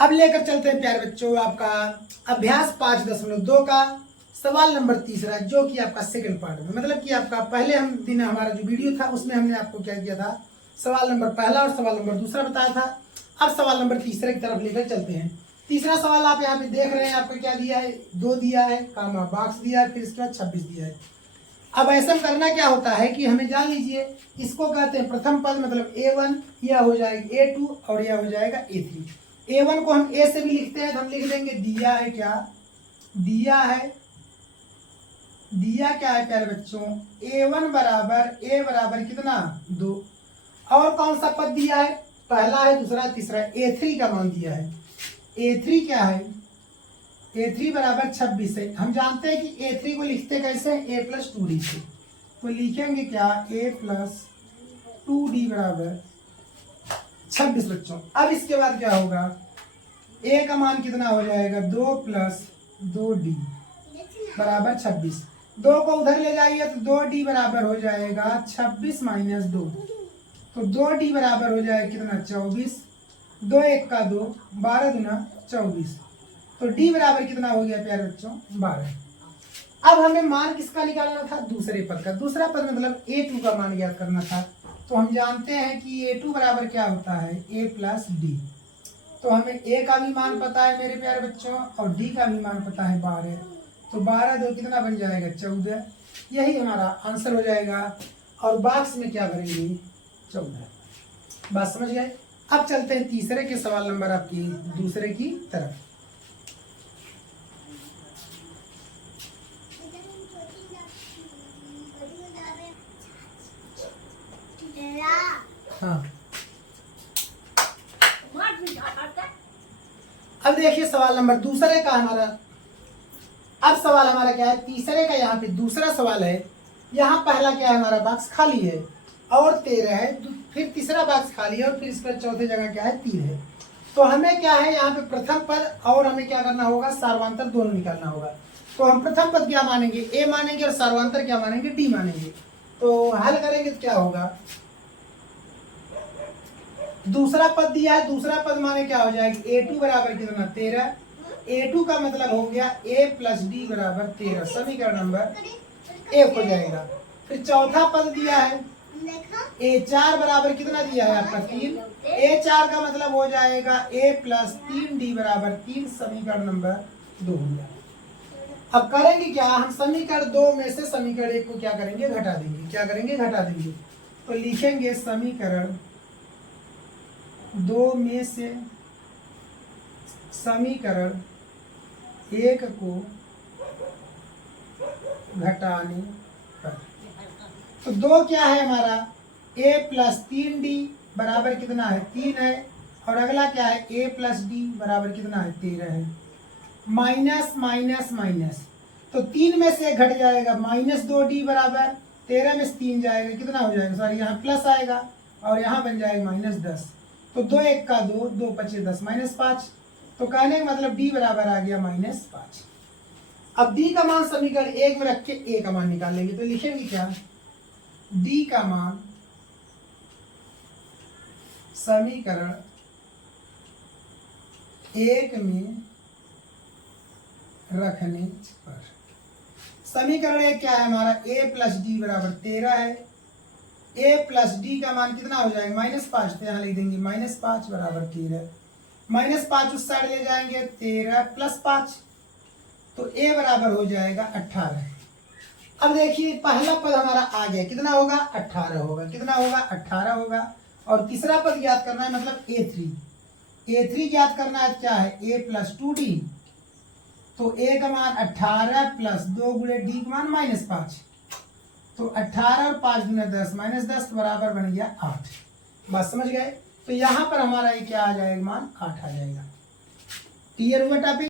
अब लेकर चलते हैं प्यारे बच्चों आपका अभ्यास 5.2 का सवाल नंबर तीसरा, जो कि आपका सेकंड पार्ट में, मतलब कि आपका पहले हम दिन हमारा जो वीडियो था उसमें हमने आपको क्या किया था, सवाल नंबर पहला और सवाल नंबर दूसरा बताया था। अब सवाल नंबर तीसरे की तरफ लेकर चलते हैं। तीसरा सवाल आप यहाँ पे देख रहे हैं, आपको क्या दिया है, 2 दिया है, कामा बॉक्स दिया है, फिर इसके बाद 26 दिया है। अब ऐसा करना क्या होता है कि हमें जान लीजिए, इसको कहते हैं प्रथम पद, मतलब A1, यह हो जाएगा A2 और यह हो जाएगा A3। A1 को हम A से भी लिखते हैं तो हम लिख देंगे दिया है क्या, दिया क्या है प्यारे बच्चों, A1 बराबर A बराबर कितना 2, और कौन सा पद दिया है, पहला है, दूसरा है, तीसरा है, A3 का मान दिया है। A3 क्या है, A3 बराबर 26 है। हम जानते हैं कि A3 को लिखते कैसे, A प्लस 2D से, तो लिखेंगे क्या, A प्लस 2D बराबर 26 बच्चों। अब इसके बाद क्या होगा, A का मान कितना हो जाएगा, 2 प्लस 2D बराबर 26। 2 को उधर ले जाइए तो 2D बराबर हो जाएगा 26 माइनस 2, तो 2D बराबर हो जाएगा कितना, 24। 2 1 का 2, 12 दूना 24, तो D बराबर कितना हो गया प्यारे बच्चों, 12। अब हमें मान किसका निकालना था, दूसरे पद का। दूसरा पद मतलब A2 का मान ज्ञात करना था। तो हम जानते हैं कि A2 बराबर क्या होता है, A प्लस D। तो हमें A का भी मान पता है मेरे प्यारे बच्चों, और D का भी मान पता है 12। तो 12 2 कितना बन जाएगा, 14। यही हमारा आंसर हो जाएगा। और बॉक्स में क्या भरेंगे, 14। बात समझ गए। अब चलते हैं तीसरे के सवाल नंबर आपकी दूसरे की तरफ। हाँ, अब देखिए सवाल नंबर दूसरे का हमारा, अब सवाल हमारा क्या है, तीसरे का यहाँ पे दूसरा सवाल है। यहाँ पहला क्या है, हमारा बॉक्स खाली है और 13 है, फिर तीसरा बॉक्स खाली है और फिर इस पर चौथे जगह क्या है, 3 है। तो हमें क्या है, यहाँ पे प्रथम पद और हमें क्या करना होगा, सार्वंतर दोनों निकालना होगा। तो हम प्रथम पद क्या मानेंगे, A मानेंगे, और सार्वंतर क्या मानेंगे, D मानेंगे। तो हल करेंगे तो क्या होगा, दूसरा पद दिया है, दूसरा पद माने क्या हो जाएगा, A2 बराबर कितना, 13। A2 का मतलब हो गया A प्लस D बराबर 13, समीकरण नंबर 1 हो जाएगा। फिर चौथा पद दिया है A4 बराबर कितना दिया है आपका, 3। A4 का मतलब हो जाएगा A प्लस 3D बराबर 3, समीकरण नंबर 2 हो गया। अब करेंगे क्या, हम समीकरण 2 में से समीकरण 1 को क्या करेंगे, घटा देंगे। क्या करेंगे, घटा देंगे। तो लिखेंगे समीकरण 2 में से समीकरण 1 को घटाने पर, तो 2 क्या है हमारा, A प्लस 3D बराबर कितना है, 3 है, और अगला क्या है, A प्लस D बराबर कितना है, 13 है। माइनस माइनस माइनस, तो 3 में से घट जाएगा, माइनस 2D बराबर 13 में से 3 जाएगा, कितना हो जाएगा, सॉरी यहाँ प्लस आएगा और यहाँ बन जाएगा -10। तो 2 1 का 2, 2 5 10, -5। तो कहने का मतलब D बराबर आ गया -5। अब D का मान समीकरण 1 में रख के A का मान निकाल लेंगे। तो लिखेंगे क्या, D का मान समीकरण 1 में रखने पर, समीकरण 1 क्या है हमारा, A प्लस D बराबर 13 है। A प्लस D का मान कितना हो जाएगा, -5, तो यहाँ लिख देंगे -5 बराबर 13। -5 उस साइड ले जाएंगे, 13 प्लस 5, तो A बराबर हो जाएगा 18। अब देखिए पहला पद हमारा आ गया, कितना होगा, 18 होगा, कितना होगा, 18 होगा। और तीसरा पद ज्ञात करना है, मतलब A3 ज्ञात करना है, क्या है, A प्लस 2D। तो A का मान 18 प्लस 2 गुणे D का मान -5, तो 18 और 5 गुणे 10, -10 बराबर बन गया 8। बात समझ गए। तो यहाँ पर हमारा ये क्या आ जाएगा, मान 8 आ जाएगा। क्लियर हुआ टॉपिक।